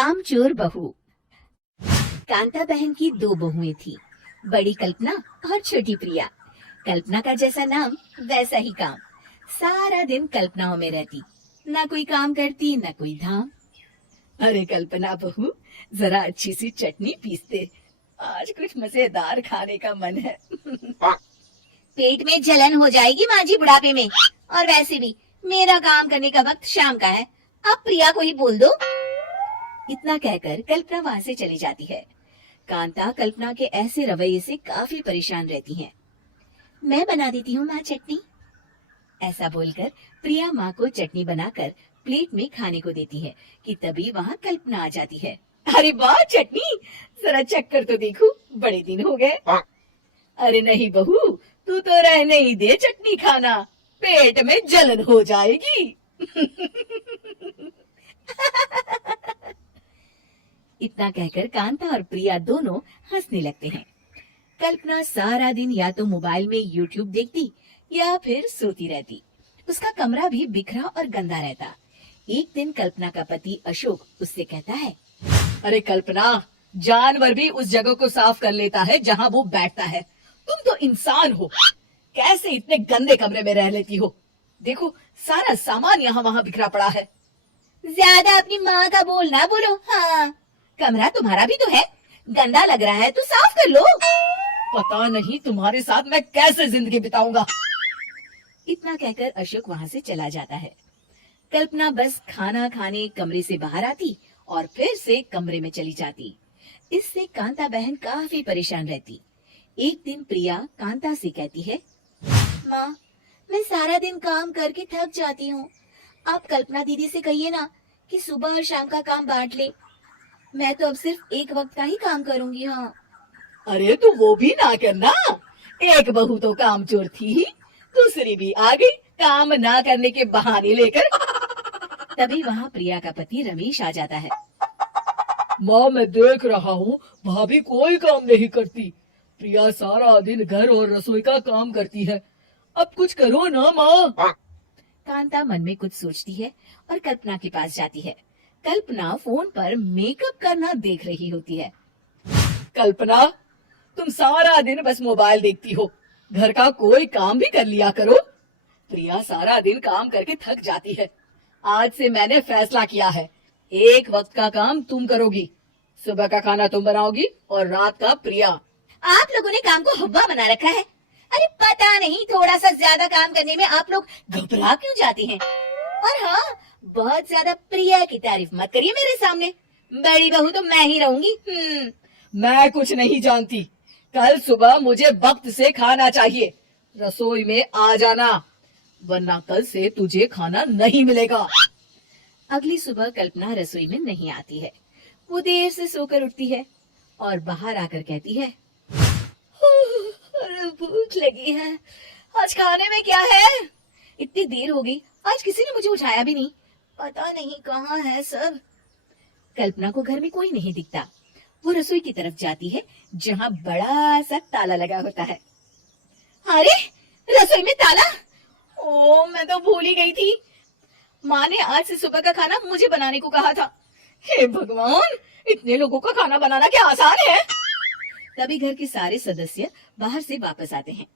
कामचोर बहू। कांता बहन की दो बहुएं थी, बड़ी कल्पना और छोटी प्रिया। कल्पना का जैसा नाम वैसा ही काम। सारा दिन कल्पनाओं में रहती, ना कोई काम करती ना कोई धाम। अरे कल्पना बहू, जरा अच्छी सी चटनी पीस दे, आज कुछ मजेदार खाने का मन है। पेट में जलन हो जाएगी माँ जी बुढ़ापे में, और वैसे भी मेरा काम करने का वक्त शाम का है, अब प्रिया को ही बोल दो। इतना कहकर कल्पना वहां से चली जाती है। कांता कल्पना के ऐसे रवैये से काफी परेशान रहती हैं। मैं बना देती हूँ माँ चटनी। ऐसा बोलकर प्रिया माँ को चटनी बनाकर प्लेट में खाने को देती है कि तभी वहाँ कल्पना आ जाती है। अरे वाह चटनी, जरा चक्कर तो देखो, बड़े दिन हो गए। अरे नहीं बहू, तू तो रहने ही दे चटनी खाना, पेट में जलन हो जाएगी। इतना कहकर कांता और प्रिया दोनों हंसने लगते हैं। कल्पना सारा दिन या तो मोबाइल में यूट्यूब देखती या फिर सोती रहती। उसका कमरा भी बिखरा और गंदा रहता। एक दिन कल्पना का पति अशोक उससे कहता है, अरे कल्पना, जानवर भी उस जगह को साफ कर लेता है जहाँ वो बैठता है, तुम तो इंसान हो, कैसे इतने गंदे कमरे में रह लेती हो? देखो सारा सामान यहाँ वहाँ बिखरा पड़ा है। ज्यादा अपनी माँ का बोल ना बोलो। हाँ, कमरा तुम्हारा भी तो है, गंदा लग रहा है तो साफ कर लो। पता नहीं तुम्हारे साथ मैं कैसे जिंदगी बिताऊंगा। इतना कहकर अशोक वहाँ से चला जाता है। कल्पना बस खाना खाने कमरे से बाहर आती और फिर से कमरे में चली जाती। इससे कांता बहन काफी परेशान रहती। एक दिन प्रिया कांता से कहती है, माँ, मैं सारा दिन काम करके थक जाती हूँ, आप कल्पना दीदी से कहिए ना कि सुबह और शाम का काम बांट ले, मैं तो अब सिर्फ एक वक्त का ही काम करूँगी। हाँ। अरे तू वो भी ना करना, एक बहू तो कामचोर थी ही, दूसरी भी आ गई काम ना करने के बहाने लेकर। तभी वहाँ प्रिया का पति रमेश आ जाता है। माँ, मैं देख रहा हूँ भाभी कोई काम नहीं करती, प्रिया सारा दिन घर और रसोई का काम करती है, अब कुछ करो ना माँ। कांता मन में कुछ सोचती है और कल्पना के पास जाती है। कल्पना फोन पर मेकअप करना देख रही होती है। कल्पना, तुम सारा दिन बस मोबाइल देखती हो, घर का कोई काम भी कर लिया करो। प्रिया सारा दिन काम करके थक जाती है, आज से मैंने फैसला किया है, एक वक्त का काम तुम करोगी, सुबह का खाना तुम बनाओगी और रात का प्रिया। आप लोगों ने काम को हवा बना रखा है। अरे पता नहीं थोड़ा सा ज्यादा काम करने में आप लोग घबरा क्यों जाती हैं? और हाँ, बहुत ज्यादा प्रिया की तारीफ मत करिए मेरे सामने, बड़ी बहू तो मैं ही रहूंगी। मैं कुछ नहीं जानती, कल सुबह मुझे वक्त से खाना चाहिए, रसोई में आ जाना, वरना कल से तुझे खाना नहीं मिलेगा। अगली सुबह कल्पना रसोई में नहीं आती है। वो देर से सोकर उठती है और बाहर आकर कहती है, भूख लगी है, आज खाने में क्या है? इतनी देर हो गई, आज किसी ने मुझे उठाया भी नहीं, पता नहीं कहाँ है सब। कल्पना को घर में कोई नहीं दिखता। वो रसोई की तरफ जाती है जहाँ बड़ा सा ताला लगा होता है। अरे रसोई में ताला! ओ, मैं तो भूल ही गई थी, माँ ने आज से सुबह का खाना मुझे बनाने को कहा था। हे भगवान, इतने लोगों का खाना बनाना क्या आसान है? तभी घर के सारे सदस्य बाहर से वापस आते हैं।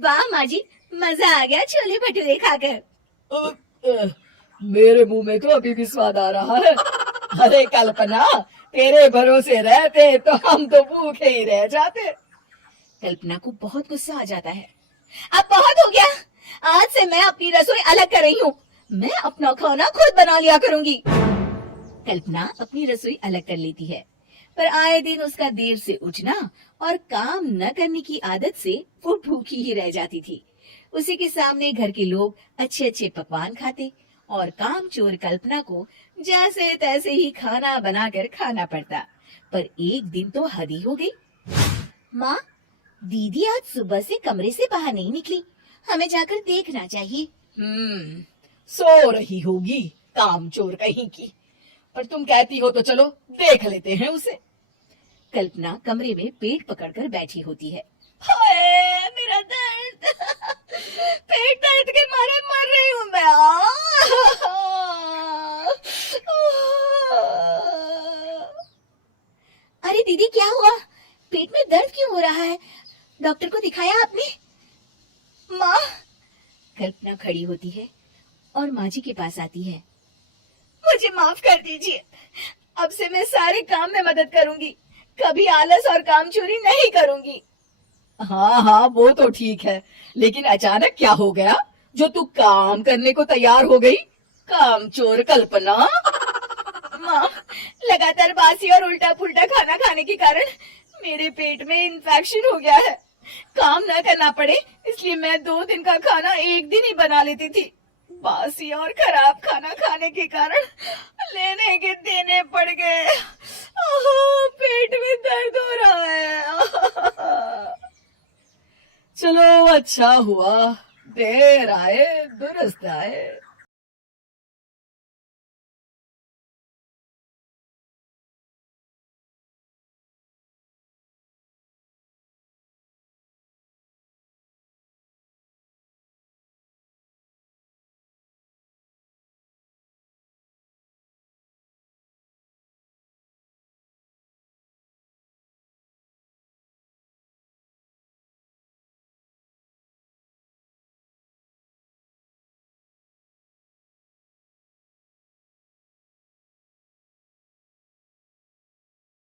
वाह माँ जी, मजा आ गया छोले भटूरे खाकर। मेरे मुंह में तो अभी भी स्वाद आ रहा है। अरे कल्पना, तेरे भरोसे रहते तो हम तो भूखे ही रह जाते। कल्पना को बहुत गुस्सा आ जाता है। अब बहुत हो गया, आज से मैं अपनी रसोई अलग कर रही हूँ, मैं अपना खाना खुद बना लिया करूंगी। कल्पना अपनी रसोई अलग कर लेती है, पर आए दिन उसका देर से उठना और काम न करने की आदत से वो भूखी ही रह जाती थी। उसी के सामने घर के लोग अच्छे अच्छे पकवान खाते और कामचोर कल्पना को जैसे तैसे ही खाना बनाकर खाना पड़ता। पर एक दिन तो हद ही हो गई। माँ, दीदी आज सुबह से कमरे से बाहर नहीं निकली, हमें जाकर देखना चाहिए। सो रही होगी कामचोर कहीं की, पर तुम कहती हो तो चलो देख लेते हैं उसे। कल्पना कमरे में पेट पकड़कर बैठी होती है। हाय मेरा दर्द, पेट दर्द के मारे मर रही हूँ मैं। दीदी क्या हुआ? पेट में दर्द क्यों हो रहा है? डॉक्टर को दिखाया आपने? माँ। कल्पना खड़ी होती है और माँ जी के पास आती है। मुझे माफ कर दीजिए, अब से मैं सारे काम में मदद करूंगी, कभी आलस और काम चोरी नहीं करूंगी। हाँ हाँ, वो तो ठीक है, लेकिन अचानक क्या हो गया जो तू काम करने को तैयार हो गई? काम चोर कल्पना। माँ, लगातार बासी और उल्टा पुल्टा खाना खाने के कारण मेरे पेट में इन्फेक्शन हो गया है। काम न करना पड़े इसलिए मैं 2 दिन का खाना एक दिन ही बना लेती थी। बासी और खराब खाना खाने के कारण लेने के देने पड़ गए। पेट में दर्द हो रहा है। चलो अच्छा हुआ, देर आए दुरुस्त आए।